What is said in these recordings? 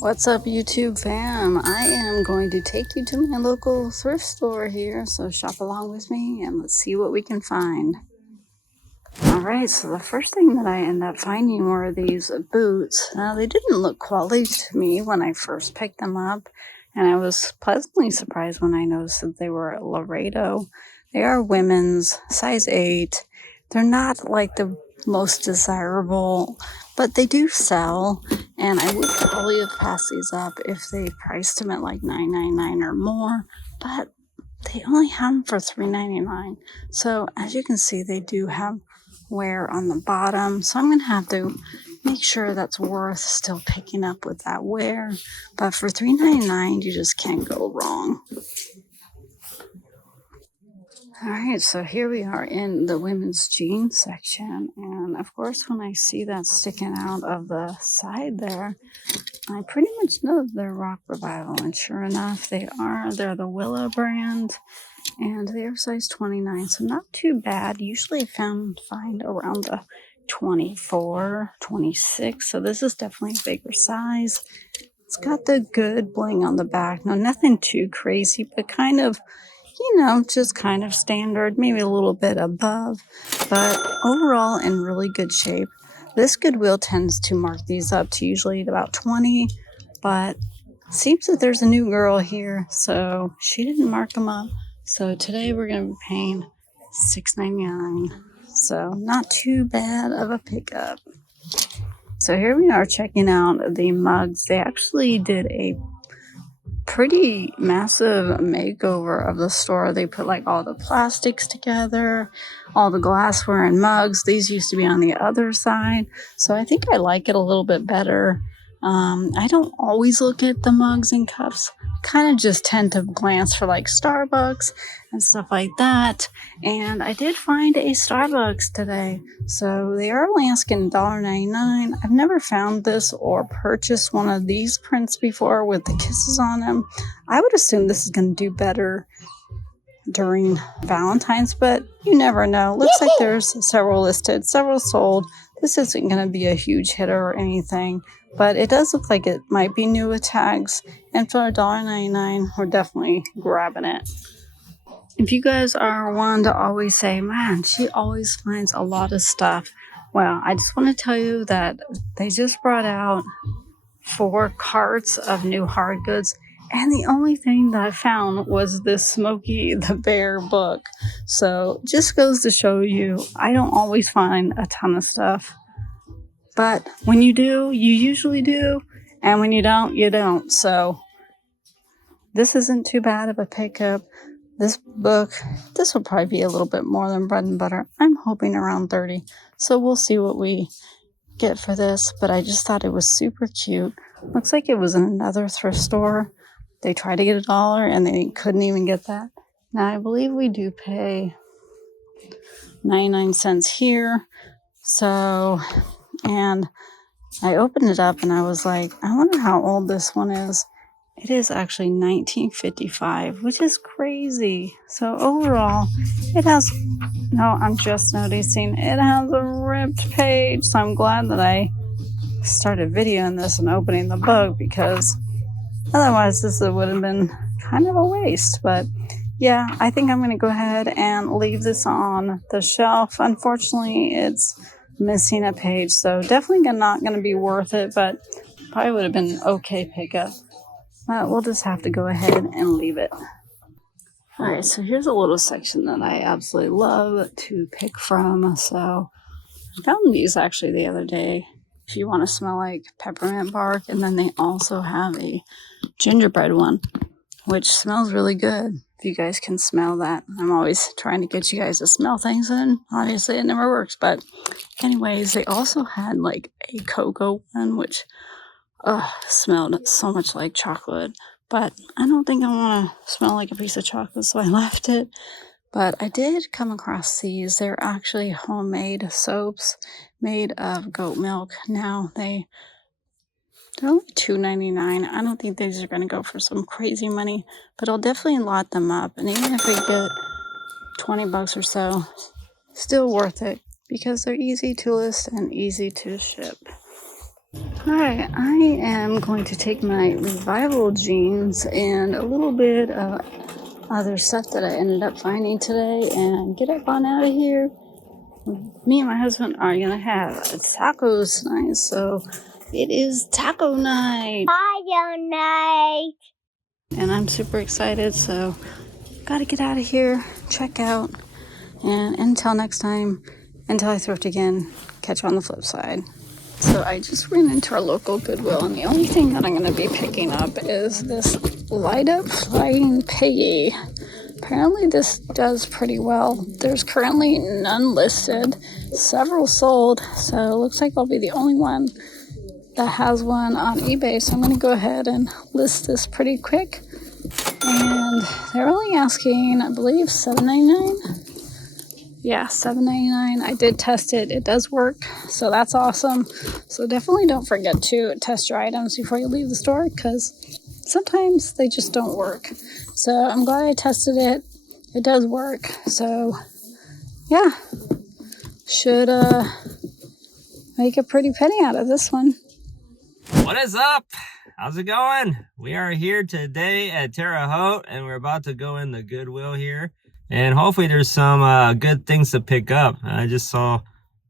What's up, YouTube fam? I am going to take you to my local thrift store here, so shop along with me and let's see what we can find. Alright, so the first thing that I ended up finding were these boots. Now, they didn't look quality to me when I first picked them up, and I was pleasantly surprised when I noticed that they were Laredo. They are women's, size 8. They're not like the most desirable, but they do sell, and I would probably have passed these up if they priced them at like $9.99 or more, but they only have them for $3.99. So as you can see, they do have wear on the bottom, so I'm going to have to make sure that's worth still picking up with that wear. But for $3.99, you just can't go wrong. Alright, so here we are in the women's jeans section, and of course when I see that sticking out of the side there, I pretty much know they're Rock Revival, and sure enough they are. They're the Willow brand, and they're size 29, so not too bad. Usually find around the 24, 26, so this is definitely a bigger size. It's got the good bling on the back. No, nothing too crazy, but kind of, just kind of standard, maybe a little bit above, but overall in really good shape. This Goodwill tends to mark these up to usually about 20, but seems that there's a new girl here, so she didn't mark them up. So today we're going to be paying $6.99. So not too bad of a pickup. So here we are checking out the mugs. They actually did a pretty massive makeover of the store. They put like all the plastics together, all the glassware and mugs. These used to be on the other side, so I think I like it a little bit better. I don't always look at the mugs and cups. Kind of just tend to glance for like Starbucks and stuff like that. And I did find a Starbucks today. So they are only asking $1.99. I've never found this or purchased one of these prints before with the kisses on them. I would assume this is going to do better during Valentine's, but you never know. Looks like there's several listed, several sold. This isn't going to be a huge hitter or anything, but it does look like it might be new with tags. And for $1.99, we're definitely grabbing it. If you guys are one to always say, man, she always finds a lot of stuff. Well, I just want to tell you that they just brought out 4 carts of new hard goods. And the only thing that I found was this Smokey the Bear book. So just goes to show you, I don't always find a ton of stuff. But when you do, you usually do. And when you don't, you don't. So this isn't too bad of a pickup. This book, this will probably be a little bit more than bread and butter. I'm hoping around 30. So we'll see what we get for this. But I just thought it was super cute. Looks like it was in another thrift store. They tried to get $1 and they couldn't even get that. Now I believe we do pay 99 cents here. So, and I opened it up and I was like, I wonder how old this one is. It is actually 1955, which is crazy. So overall, it has, no, I'm just noticing, it has a ripped page. So I'm glad that I started videoing this and opening the book, because otherwise this would have been kind of a waste. But yeah, I think I'm going to go ahead and leave this on the shelf. Unfortunately, it's missing a page, so definitely not going to be worth it, but probably would have been an okay pickup. But we'll just have to go ahead and leave it. Alright, so here's a little section that I absolutely love to pick from. So I found these actually the other day. If you want to smell like peppermint bark, and then they also have a gingerbread one, which smells really good. If you guys can smell that. I'm always trying to get you guys to smell things, and obviously it never works. But anyways, they also had like a cocoa one, which smelled so much like chocolate. But I don't think I want to smell like a piece of chocolate, so I left it. But I did come across these. They're actually homemade soaps made of goat milk. Now they're only $2.99. I don't think these are going to go for some crazy money, but I'll definitely lot them up. And even if they get $20 or so, still worth it, because they're easy to list and easy to ship. Alright, I am going to take my revival jeans and a little bit of other stuff that I ended up finding today and get up on out of here. Me and my husband are going to have tacos tonight, so it is taco night. Taco night. And I'm super excited, so gotta get out of here, check out, and until next time, until I thrift again, catch you on the flip side. So I just ran into our local Goodwill, and the only thing that I'm going to be picking up is this light up flying piggy. Apparently this does pretty well. There's currently none listed, several sold, so it looks like I'll be the only one that has one on eBay. So I'm going to go ahead and list this pretty quick. And they're only asking, I believe, $7.99. Yeah, $7.99. I did test it. It does work, so that's awesome. So definitely don't forget to test your items before you leave the store, because sometimes they just don't work. So I'm glad I tested it. It does work. So yeah, should make a pretty penny out of this one. What is up? How's it going? We are here today at Terre Haute, and we're about to go in the Goodwill here. And hopefully there's some good things to pick up. I just saw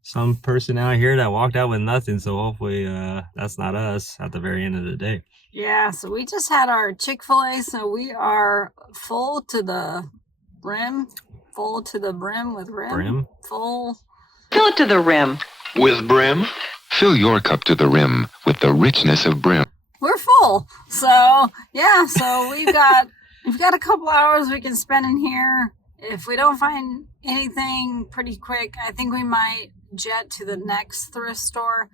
some person out here that walked out with nothing, so hopefully that's not us at the very end of the day. Yeah, so we just had our Chick-fil-A, so we are full to the brim. Full to the brim with rim. Brim? Full. Fill it to the rim. With brim? Fill your cup to the rim with the richness of brim. We're full. So, yeah, so we've got a couple hours we can spend in here. If we don't find anything pretty quick, I think we might jet to the next thrift store.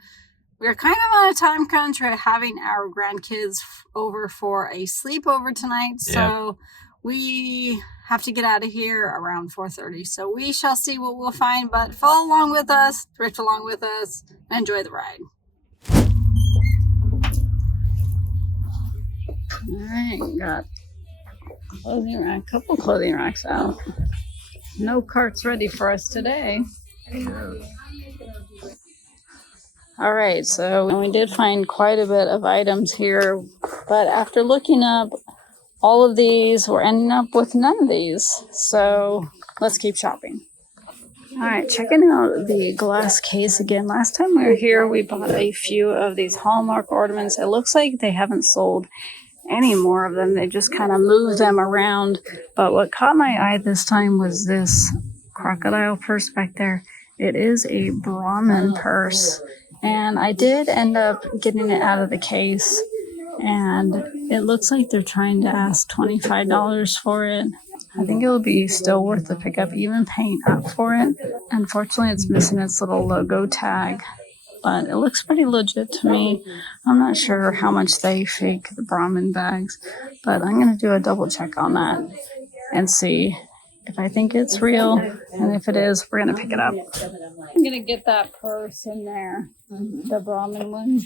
We're kind of on a time crunch. We're having our grandkids over for a sleepover tonight. So we have to get out of here around 4:30. So we shall see what we'll find, but follow along with us, thrift along with us, and enjoy the ride. All right, got clothing rack, couple clothing racks out. No carts ready for us today. All right, so we did find quite a bit of items here, but after looking up all of these, we're ending up with none of these. So let's keep shopping. All right, checking out the glass case again. Last time we were here, we bought a few of these Hallmark ornaments. It looks like they haven't sold any more of them. They just kind of moved them around. But what caught my eye this time was this crocodile purse back there. It is a Brahmin purse, and I did end up getting it out of the case, and it looks like they're trying to ask $25 for it. I think it will be still worth the pickup, even paying up for it. Unfortunately, it's missing its little logo tag, but it looks pretty legit to me. I'm not sure how much they fake the Brahmin bags, but I'm going to do a double check on that and see if I think it's real. And if it is, we're going to pick it up. I'm going to get that purse in there, the Brahmin one.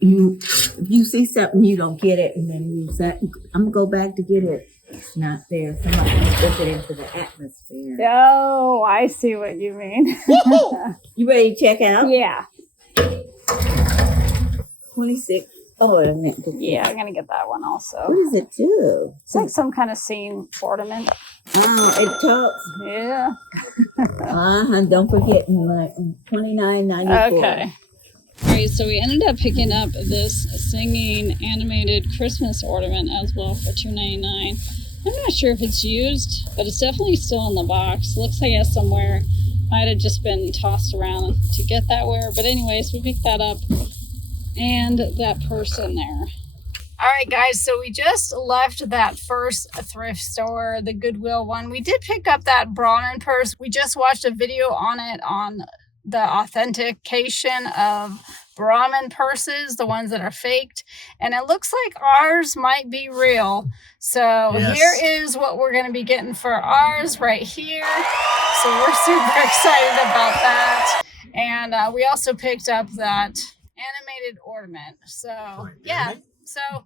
If you see something, you don't get it, and then you say, I'm going to go back to get it. It's not there. Somebody puts it into the atmosphere. Oh, I see what you mean. You ready to check out? Yeah. 26. Oh, I meant to. Yeah, I'm going to get that one also. What does it do? It's like some kind of scene ornament. Oh, it talks. Yeah. Don't forget, $29.94. Okay. All right, so we ended up picking up this singing animated Christmas ornament as well for $2.99. I'm not sure if it's used, but it's definitely still in the box. Looks like it's somewhere. Might have just been tossed around to get that where. But anyways, we picked that up and that purse in there. All right, guys, so we just left that first thrift store, the Goodwill one. We did pick up that Brahmin purse. We just watched a video on it on the authentication of Brahmin purses, the ones that are faked, and it looks like ours might be real. So Here is what we're going to be getting for ours right here. So we're super excited about that. And we also picked up that animated ornament. So yeah, so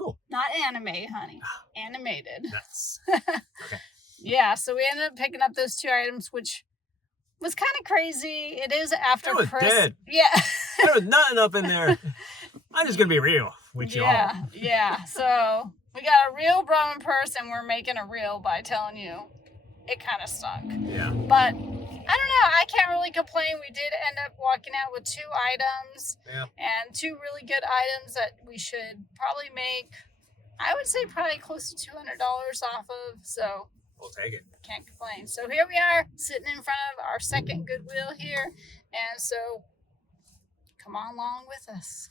Cool. Not anime, honey, animated. That's okay. Yeah, so we ended up picking up those two items, which was kind of crazy. It is after Christmas. Dead. Yeah, There was nothing up in there. I'm just gonna be real with y'all. Yeah. So we got a real Brahmin purse, and we're making a reel by telling you it kind of stunk. Yeah. But I don't know. I can't really complain. We did end up walking out with 2 items and 2 really good items that we should probably make, I would say, probably close to $200 off of. So We'll take it. can't complain. So here we are sitting in front of our second Goodwill here. And so come on along with us.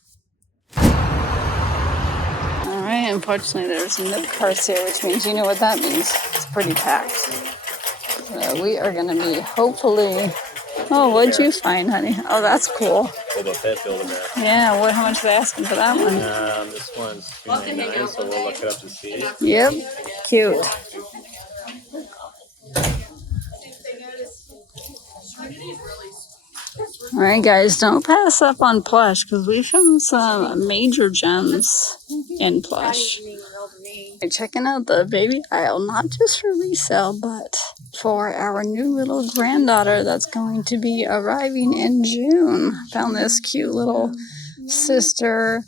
All right, unfortunately there's no carts here, which means you know what that means. It's pretty packed. So we are going to be hopefully... Oh, what'd you find, honey? Oh, that's cool. Yeah, how much are they asking for that one? This one's $2.99, so we'll look it up to see. Yep, cute. All right, guys, don't pass up on plush because we found some major gems in plush. We're checking out the baby aisle, not just for resale, but for our new little granddaughter that's going to be arriving in June. Found this cute little sister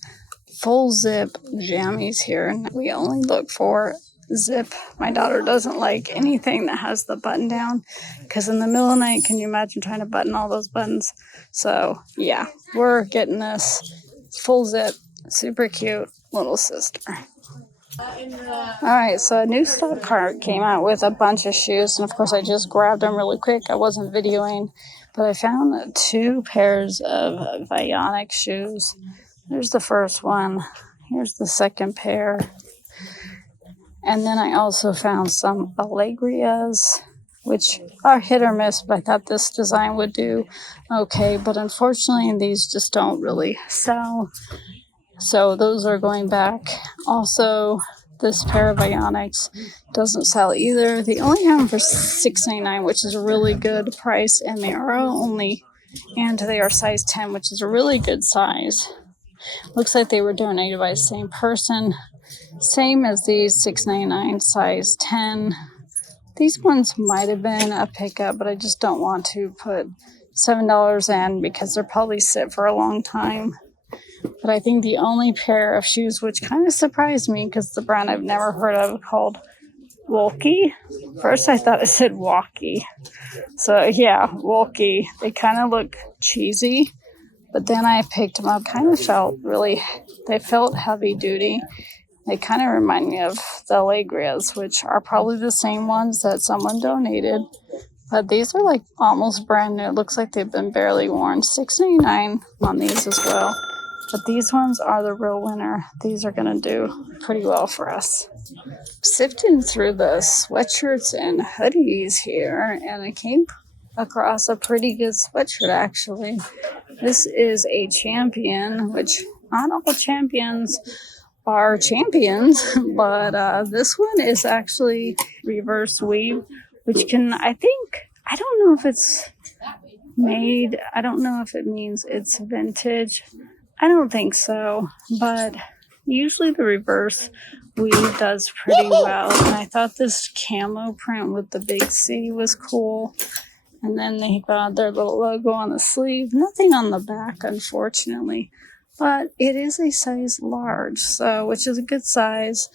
full zip jammies here, and we only look for zip. My daughter doesn't like anything that has the button down because in the middle of the night, can you imagine trying to button all those buttons? So yeah, we're getting this full zip, super cute little sister. Alright, so a new stock cart came out with a bunch of shoes, and of course I just grabbed them really quick. I wasn't videoing, but I found 2 pairs of Vionic shoes. There's the first one. Here's the second pair. And then I also found some Allegrias, which are hit or miss, but I thought this design would do okay. But unfortunately, these just don't really sell. So those are going back. Also, this pair of Vionics doesn't sell either. They only have them for $6.99, which is a really good price. And they are size 10, which is a really good size. Looks like they were donated by the same person. Same as these, $6.99, size 10. These ones might have been a pickup, but I just don't want to put $7 in because they'll probably sit for a long time. But I think the only pair of shoes, which kind of surprised me because the brand I've never heard of called Wolke. First I thought it said Walkie. So yeah, Wolke. They kind of look cheesy, but then I picked them up. They felt heavy duty. They kind of remind me of the Allegrias, which are probably the same ones that someone donated. But these are like almost brand new. It looks like they've been barely worn. $6.99 on these as well. But these ones are the real winner. These are going to do pretty well for us. Sifting through the sweatshirts and hoodies here, and I came across a pretty good sweatshirt actually. This is a Champion, which not all champions are champions, but this one is actually reverse weave, which I don't know if it's made, I don't know if it means it's vintage. I don't think so, but usually the reverse weave does pretty well. And I thought this camo print with the big C was cool. And then they got their little logo on the sleeve. Nothing on the back, unfortunately. But it is a size large, so which is a good size.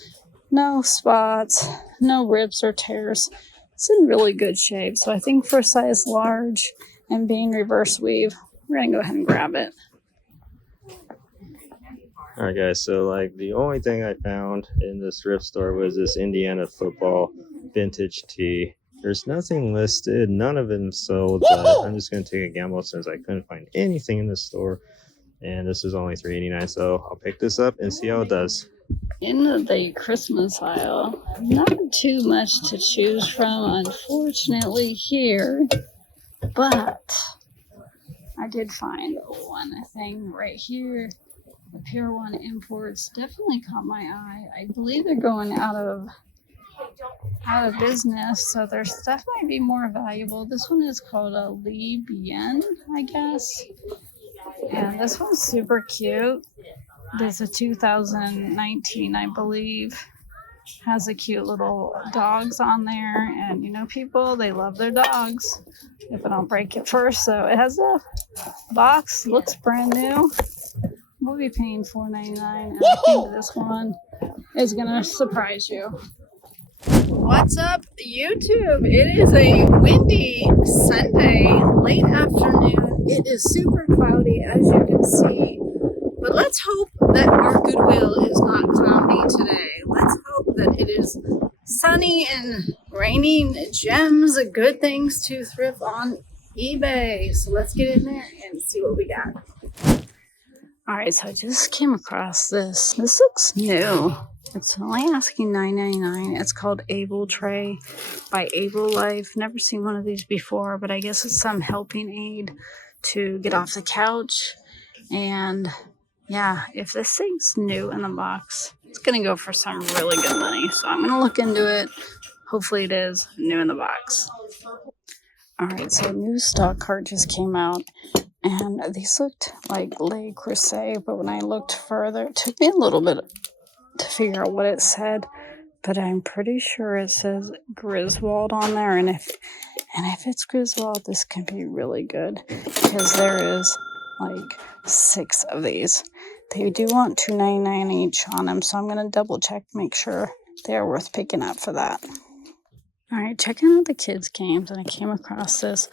No spots, no rips or tears. It's in really good shape. So I think for a size large and being reverse weave, we're going to go ahead and grab it. Alright guys, so like the only thing I found in this thrift store was this Indiana football vintage tee. There's nothing listed, none of them sold, but I'm just going to take a gamble since I couldn't find anything in the store. And this is only $3.89, so I'll pick this up and see how it does. In the Christmas aisle, not too much to choose from, unfortunately, here. But I did find one thing right here. The Pier 1 imports definitely caught my eye. I believe they're going out of business, so their stuff might be more valuable. This one is called a Li Bien, I guess. And this one's super cute. There's a 2019, I believe. Has a cute little dogs on there, and you know, people, they love their dogs if I don't break it first. So it has a box, looks brand new. We'll be paying $4.99, and I think this one is gonna surprise you. What's up, YouTube? It is a windy Sunday, late afternoon. It is super cloudy, as you can see. But let's hope that our Goodwill is not cloudy today. Let's hope that it is sunny and raining gems, good things to thrift on eBay. So let's get in there and see what we got. All right, so I just came across this. This looks new. It's only asking $9.99. It's called Able Tray by Able Life. Never seen one of these before, but I guess it's some helping aid to get off the couch. And yeah, if this thing's new in the box, it's gonna go for some really good money. So I'm gonna look into it. Hopefully it is new in the box. All right, so a new stock cart just came out. And these looked like Le Creuset, but when I looked further, it took me a little bit to figure out what it said. But I'm pretty sure it says Griswold on there. And if it's Griswold, this can be really good because there is like 6 of these. They do want $2.99 each on them, so I'm gonna double check, make sure they're worth picking up for that. All right, checking out the kids' games, and I came across this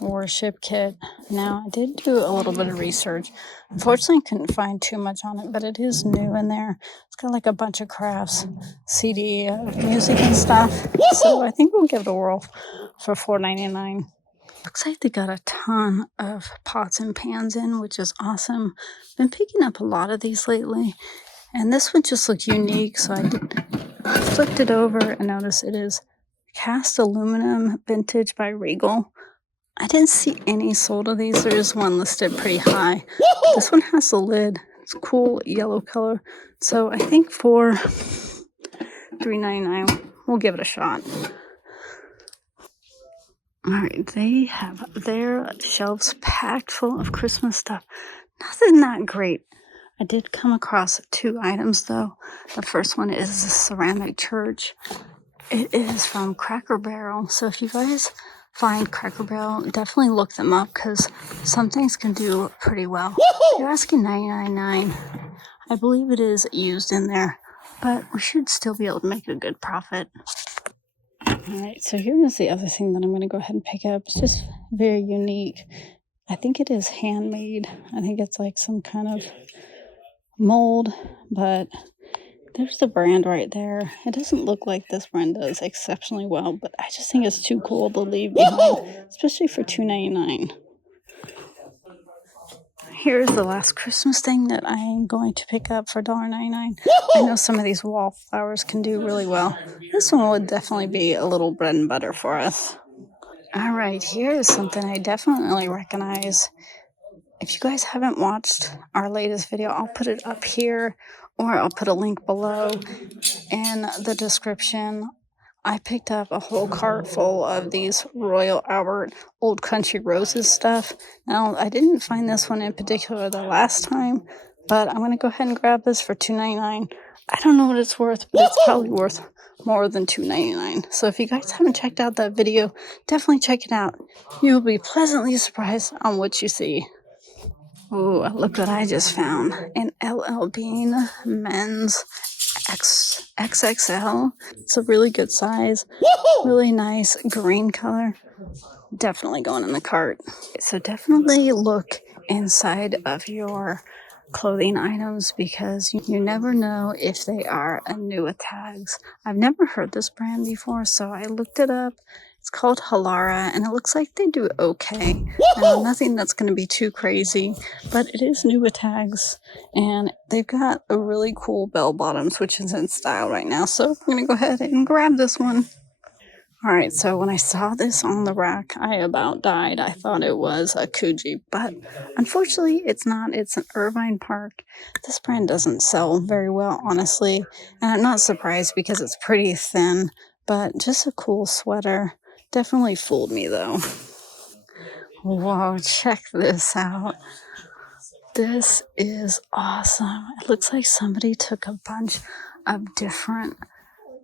worship kit. Now, I did do a little bit of research. Unfortunately, I couldn't find too much on it, but it is new in there. It's got like a bunch of crafts, CD, music and stuff. So I think we'll give it a whirl for $4.99. Looks like they got a ton of pots and pans in, which is awesome. Been picking up a lot of these lately, and this one just looked unique, so I flipped it over and noticed it is cast aluminum vintage by Regal. I didn't see any sold of these. There is one listed pretty high. This one has a lid. It's cool yellow color. So I think for $3.99, we'll give it a shot. All right, they have their shelves packed full of Christmas stuff. Nothing that great. I did come across 2 items though. The first one is a ceramic church. It is from Cracker Barrel. So if you guys find Cracker Barrel, definitely look them up because some things can do pretty well. You're asking $9.99. I believe it is used in there, but we should still be able to make a good profit. All right, so here is the other thing that I'm going to go ahead and pick up. It's just very unique. I think it is handmade. I think it's like some kind of mold, but there's the brand right there. It doesn't look like this brand does exceptionally well, but I just think it's too cool to leave behind, especially for $2.99. Here's the last Christmas thing that I am going to pick up for $1.99. I know some of these wallflowers can do really well. This one would definitely be a little bread and butter for us. All right, here is something I definitely recognize. If you guys haven't watched our latest video, I'll put it up here, or I'll put a link below in the description. I picked up a whole cart full of these Royal Albert Old Country Roses stuff. Now, I didn't find this one in particular the last time, but I'm going to go ahead and grab this for $2.99. I don't know what it's worth, but it's probably worth more than $2.99. So if you guys haven't checked out that video, definitely check it out. You'll be pleasantly surprised on what you see. Oh, look what I just found. An LL Bean men's XXL. It's a really good size. Really nice green color. Definitely going in the cart. So definitely look inside of your clothing items because you never know if they are new with tags. I've never heard this brand before, so I looked it up. It's called Halara, and it looks like they do okay. Nothing that's going to be too crazy, but it is new with tags, and they've got a really cool bell bottoms, which is in style right now. So I'm going to go ahead and grab this one. All right, so when I saw this on the rack, I about died. I thought it was a Coogee, but unfortunately it's not. It's an Irvine Park. This brand doesn't sell very well, honestly, and I'm not surprised because it's pretty thin, but just a cool sweater. Definitely fooled me though. Whoa, check this out. This is awesome. It looks like somebody took a bunch of different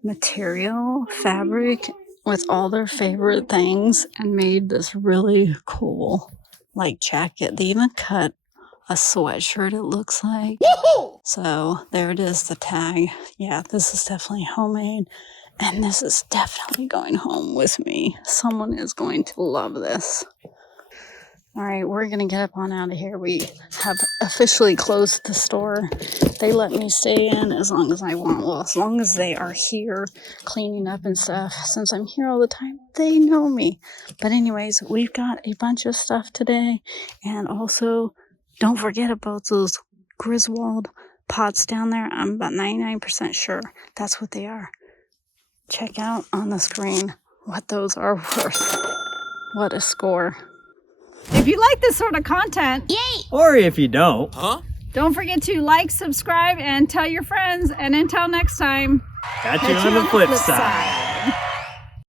material, fabric with all their favorite things and made this really cool like jacket. They even cut a sweatshirt, it looks like. Woohoo! So there it is, the tag. Yeah, this is definitely homemade. And this is definitely going home with me. Someone is going to love this. All right, we're going to get up on out of here. We have officially closed the store. They let me stay in as long as I want. Well, as long as they are here cleaning up and stuff. Since I'm here all the time, they know me. But anyways, we've got a bunch of stuff today. And also, don't forget about those Griswold pots down there. I'm about 99% sure that's what they are. Check out on the screen what those are worth. What a score. If you like this sort of content, Yay! Or if you don't. don't forget to like, subscribe, and tell your friends. And until next time, Catch you on the flip side.